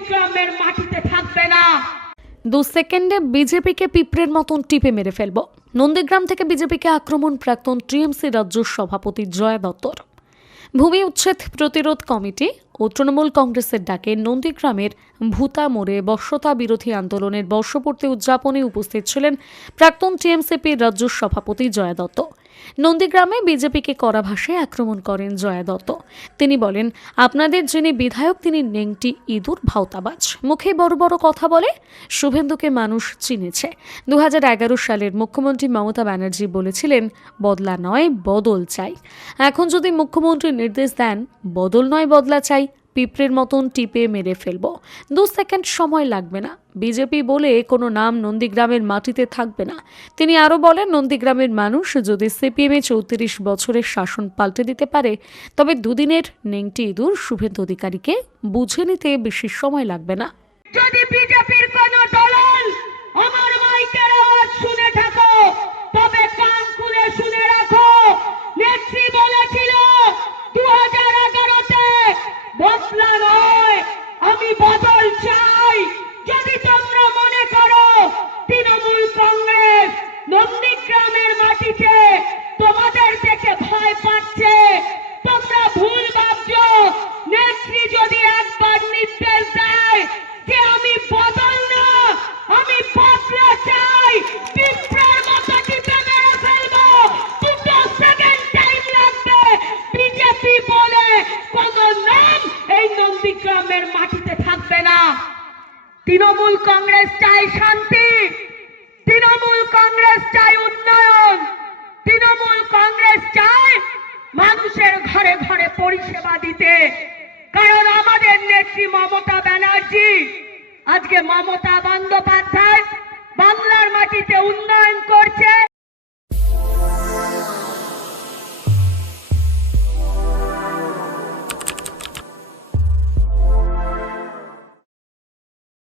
নন্দীগ্রামের মাটিতে থাকবে না। 2 সেকেন্ডে বিজেপিকে পিঁপড়ের মতন টিপে মেরে ফেলব। নন্দীগ্রাম থেকে বিজেপিকে আক্রমণ প্রাক্তন টিএমসি রাজ্য সভাপতি জয়া দত্তর। ভূমি উচ্ছেদ প্রতিরোধ কমিটি ও তৃণমূল কংগ্রেসের ডাকে নন্দীগ্রামের ভূতা মোড়ে বর্ষতা বিরোধী আন্দোলনের বর্ষপূর্তি উদযাপনে উপস্থিত ছিলেন প্রাক্তন টিএমসিপির রাজ্য সভাপতি জয়া দত্ত। নন্দীগ্রামে বিজেপিকে কড়া ভাষায় আক্রমণ করেন জয়া দত্ত। তিনি বলেন, আপনাদের যিনি বিধায়ক তিনি নেংটি ইঁদুর ভাওতাবাজ, মুখে বড় বড় কথা বলে। শুভেন্দুকে মানুষ চিনেছে। 2011 সালের মুখ্যমন্ত্রী মমতা ব্যানার্জি বলেছিলেন, বদলা নয় বদল চাই। এখন যদি মুখ্যমন্ত্রী নির্দেশ দেন বদল নয় বদলা চাই, পিঁপড়ের মতন টিপে মেরে ফেলব। 2 সেকেন্ড সময় লাগবে না। বিজেপি বলে কোনো নাম নন্দীগ্রামের মাটিতে থাকবে না। তিনি আরও বলেন, নন্দীগ্রামের মানুষ যদি সিপিএমে 34 বছরের শাসন পাল্টে দিতে পারে, তবে দুদিনের নেংটি ইঁদুর শুভেন্দু অধিকারীকে বুঝে নিতে বেশি সময় লাগবে না। যদি বিজেপির কোন দলাল আমার মাইকের আওয়াজ শুনে থাকো, তবে কান খুলে শুনে রাখো। নেত্রী বলেছিল 2011-তে বদলা নয়, আমি বদল চাই। যদি তোমরা মনে করো তৃণমূল কংগ্রেস নন্দীগ্রামের মাটিতে তোমাদের দেখে ভয় পাচ্ছে, তোমরা ভুল ভাবছো। নেত্রী যদি একবার নির্দেশ দেয় যে আমি বদল না আমি বদলা চাই, পিঁপড়ের মতো টিপে মেরে ফেলবো। 2 সেকেন্ড টাইম লাগবে। বিজেপি বলে কোন নাম এই নন্দীগ্রামের মাটিতে থাকবে না। তৃণমূল কংগ্রেস চাই শান্তি, তৃণমূল কংগ্রেস চাই উন্নয়ন, তৃণমূল কংগ্রেস চাই মানুষের ঘরে ঘরে পরিষেবা দিতে। কারণ আমাদের নেত্রী মমতা ব্যানার্জি, আজকে মমতা বন্দ্যোপাধ্যায় বাংলার মাটিতে উন্নয়ন করছে।